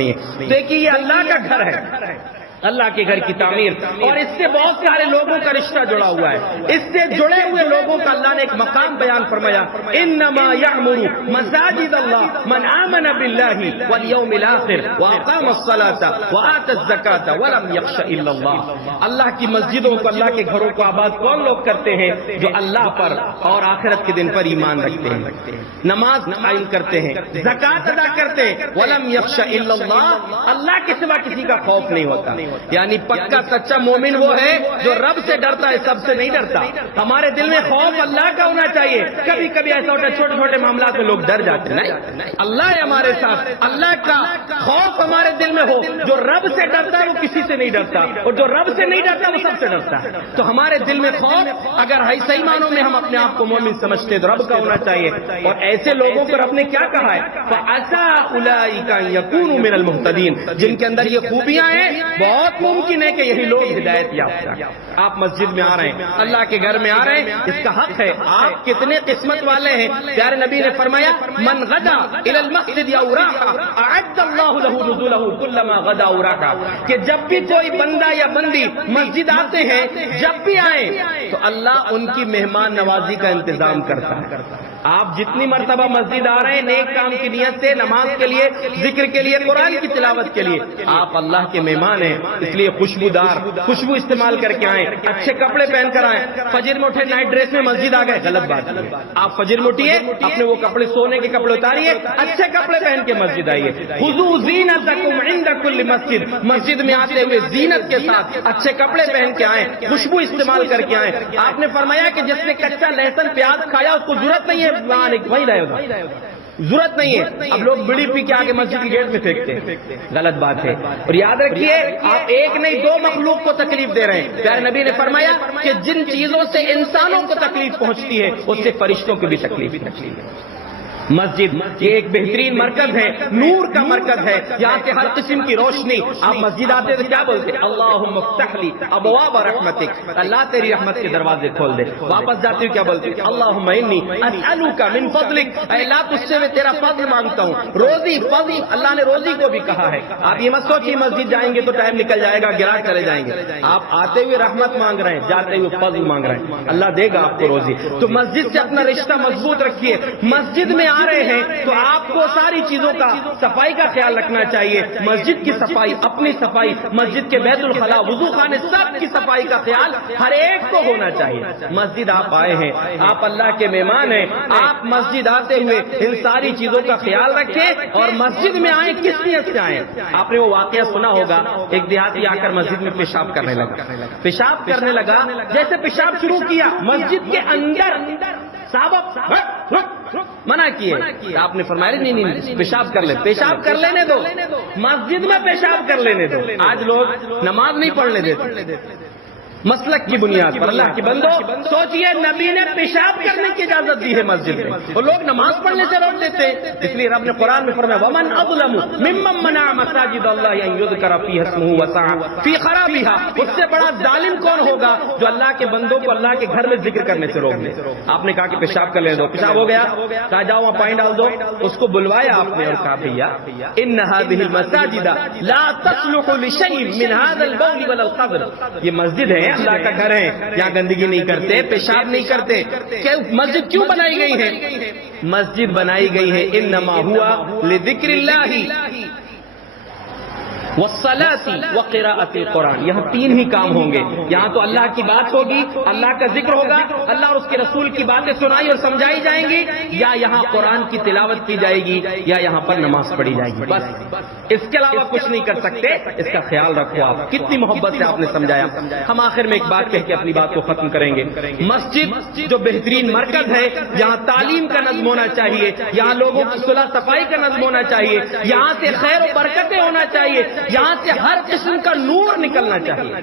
نہیں ہے۔ دیکھیے یہ اللہ کا گھر ہے، اللہ کے گھر کی تعمیر، اور اس سے بہت سارے لوگوں کا رشتہ جڑا ہوا ہے۔ اس سے جڑے ہوئے لوگوں کا اللہ نے ایک مقام بیان فرمایا، انما یعمر مساجد اللہ من آمن باللہ والیوم الآخر واقام الصلاة وآت الزکاة ولم یخش الا اللہ۔ اللہ کی مسجدوں کو، اللہ کے گھروں کو آباد کون لوگ کرتے ہیں؟ جو اللہ پر اور آخرت کے دن پر ایمان رکھتے ہیں، نماز قائم کرتے ہیں، زکات ادا کرتے ہیں، ولم یخش الا اللہ، اللہ کے سوا کسی کا خوف نہیں ہوتا۔ یعنی پکا سچا مومن وہ ہے جو رب سے ڈرتا ہے، سب سے نہیں ڈرتا۔ ہمارے دل میں خوف اللہ کا ہونا چاہیے۔ کبھی کبھی ایسا ہوتا ہے چھوٹے چھوٹے معاملات میں لوگ ڈر جاتے ہیں، نہیں، اللہ ہے ہمارے ساتھ، اللہ کا خوف ہمارے دل میں ہو۔ جو رب سے ڈرتا ہے وہ کسی سے نہیں ڈرتا، اور جو رب سے نہیں ڈرتا وہ سب سے ڈرتا ہے۔ تو ہمارے دل میں خوف، اگر صحیح معنوں میں ہم اپنے آپ کو مومن سمجھتے تو رب کا ہونا چاہیے۔ اور ایسے لوگوں کو رب نے کیا کہا ہے؟ فَعَسَىٰ أُولَٰئِكَ أَن يَكُونُوا مِنَ الْمُهْتَدِينَ، جن کے اندر یہ خوبیاں ہیں بہت ممکن ہے کہ یہی لوگ ہدایت یافتہ ہیں۔ آپ مسجد میں آ رہے ہیں، اللہ کے گھر میں آ رہے ہیں، اس کا حق ہے۔ آپ کتنے قسمت والے ہیں۔ پیارے نبی نے فرمایا، من غدا الى المسجد او راح اعد اللہ له نزله كلما غدا او راح، کہ جب بھی کوئی بندہ یا بندی مسجد آتے ہیں، جب بھی آئیں تو اللہ ان کی مہمان نوازی کا انتظام کرتا ہے۔ آپ جتنی مرتبہ مسجد آ رہے ہیں نیک کام کی نیت سے، نماز کے لیے، ذکر کے لیے، قرآن کی تلاوت کے لیے، آپ اللہ کے مہمان ہیں، اس لیے خوشبودار خوشبو استعمال کر کے آئیں، اچھے کپڑے پہن کر آئیں۔ فجر میں اٹھے نائٹ ڈریس میں مسجد آ گئے، غلط بات ہے۔ آپ فجر میں اٹھیے، اپنے وہ کپڑے، سونے کے کپڑے اتاریے، اچھے کپڑے پہن کے مسجد آئیے۔ خذوا زینتکم عند کل مسجد، مسجد میں آتے ہوئے زینت کے ساتھ اچھے کپڑے پہن کے آئیں، خوشبو استعمال کر کے آئیں۔ آپ نے فرمایا کہ جس نے کچا لہسن پیاز کھایا اس کو ضرورت نہیں ہے وہیں رہے گا، ضرورت نہیں ہے۔ اب لوگ بڑی پی کے آگے مسجد کے گیٹ میں پھینکتے ہیں، غلط بات ہے۔ اور یاد رکھیے، آپ ایک نہیں دو مخلوق کو تکلیف دے رہے ہیں۔ پیارے نبی نے فرمایا کہ جن چیزوں سے انسانوں کو تکلیف پہنچتی ہے اس سے فرشتوں کو بھی تکلیف پہنچتی ہے۔ مسجد یہ ایک بہترین مرکز ہے، نور کا مرکز ہے، یہاں سے ہر قسم کی روشنی۔ آپ مسجد آتے تو کیا بولتے؟ اللہم افتح لی ابواب رحمتک، اللہ تیری رحمت کے دروازے کھول دے۔ واپس جاتے ہوئے کیا بولتے؟ اللہم انی اسألک من فضلک، اے اللہ تجھ سے میں تیرا فضل مانگتا ہوں۔ روزی، فضل، اللہ نے روزی کو بھی کہا ہے۔ آپ یہ مت سوچیے مسجد جائیں گے تو ٹائم نکل جائے گا، گرا چلے جائیں گے۔ آپ آتے ہوئے رحمت مانگ رہے ہیں، جاتے ہوئے فضل مانگ رہے ہیں، اللہ دے گا آپ کو روزی۔ تو مسجد سے اپنا رشتہ مضبوط رکھیے۔ مسجد میں آ رہے ہیں تو آپ کو ساری چیزوں کا، صفائی کا خیال رکھنا چاہیے۔ مسجد کی صفائی، اپنی صفائی، مسجد کے بیت الخلا، وضو خانے، سب کی صفائی کا خیال ہر ایک کو ہونا چاہیے۔ مسجد آپ آئے ہیں، آپ اللہ کے مہمان ہیں، آپ مسجد آتے ہوئے ان ساری چیزوں کا خیال رکھیں۔ اور مسجد میں آئیں کس نیت سے آئیں؟ آپ نے وہ واقعہ سنا ہوگا، ایک دیہاتی آ کر مسجد میں پیشاب کرنے لگا، پیشاب کرنے لگا، جیسے پیشاب شروع کیا مسجد کے اندر صاحب منع کیے، آپ نے فرمایا نہیں پیشاب کر لے، پیشاب کر لینے دو، مسجد میں پیشاب کر لینے دو۔ آج لوگ نماز نہیں پڑھنے دیتے مسلک کی بنیاد پر۔ اللہ کے بندو سوچئے، نبی نے پیشاب کرنے کی اجازت دی ہے مسجد میں، اور لوگ نماز پڑھنے سے روک دیتے ہیں۔ اس لیے رب نے قرآن میں فرمایا ومن اظلم ممن منع مساجد اللہ ان یذکر فیہا اسمہ وسعى فی خرابها، اس سے بڑا ظالم کون ہوگا جو اللہ کے بندوں کو اللہ کے گھر میں ذکر کرنے سے روک دے۔ آپ نے کہا کہ پیشاب کر لینے دو، پیشاب ہو گیا، کہا جاؤ وہاں پانی ڈال دو، اس کو بلوایا آپ نے اور کہا بھیا ان هذه المساجد لا تصلح لشیء من هذا البول ولا القذر، یہ مسجد ہے، اللہ کا گھر ہے، یہاں گندگی نہیں کرتے، پیشاب نہیں کرتے۔ کہ مسجد کیوں بنائی گئی ہے؟ مسجد بنائی گئی ہے انما ہوا لذکر اللہ والصلاة وقراءة القرآن، یہاں تین ہی کام ہوں گے۔ یہاں تو اللہ کی بات ہوگی، اللہ کا ذکر ہوگا، اللہ اور اس کے رسول کی باتیں سنائی اور سمجھائی جائیں گی، یا یہاں قرآن کی تلاوت کی جائے گی، یا یہاں پر نماز پڑھی جائے گی، بس اس کے علاوہ کچھ نہیں کر سکتے۔ اس کا خیال رکھو۔ آپ کتنی محبت سے آپ نے سمجھایا۔ ہم آخر میں ایک بات کہہ کے اپنی بات کو ختم کریں گے۔ مسجد جو بہترین مرکز ہے، یہاں تعلیم کا نظم ہونا چاہیے، یہاں لوگوں کی صلح صفائی کا نظم ہونا چاہیے، یہاں سے خیر و برکتیں ہونا چاہیے، یہاں سے ہر قسم کا نور نکلنا چاہیے۔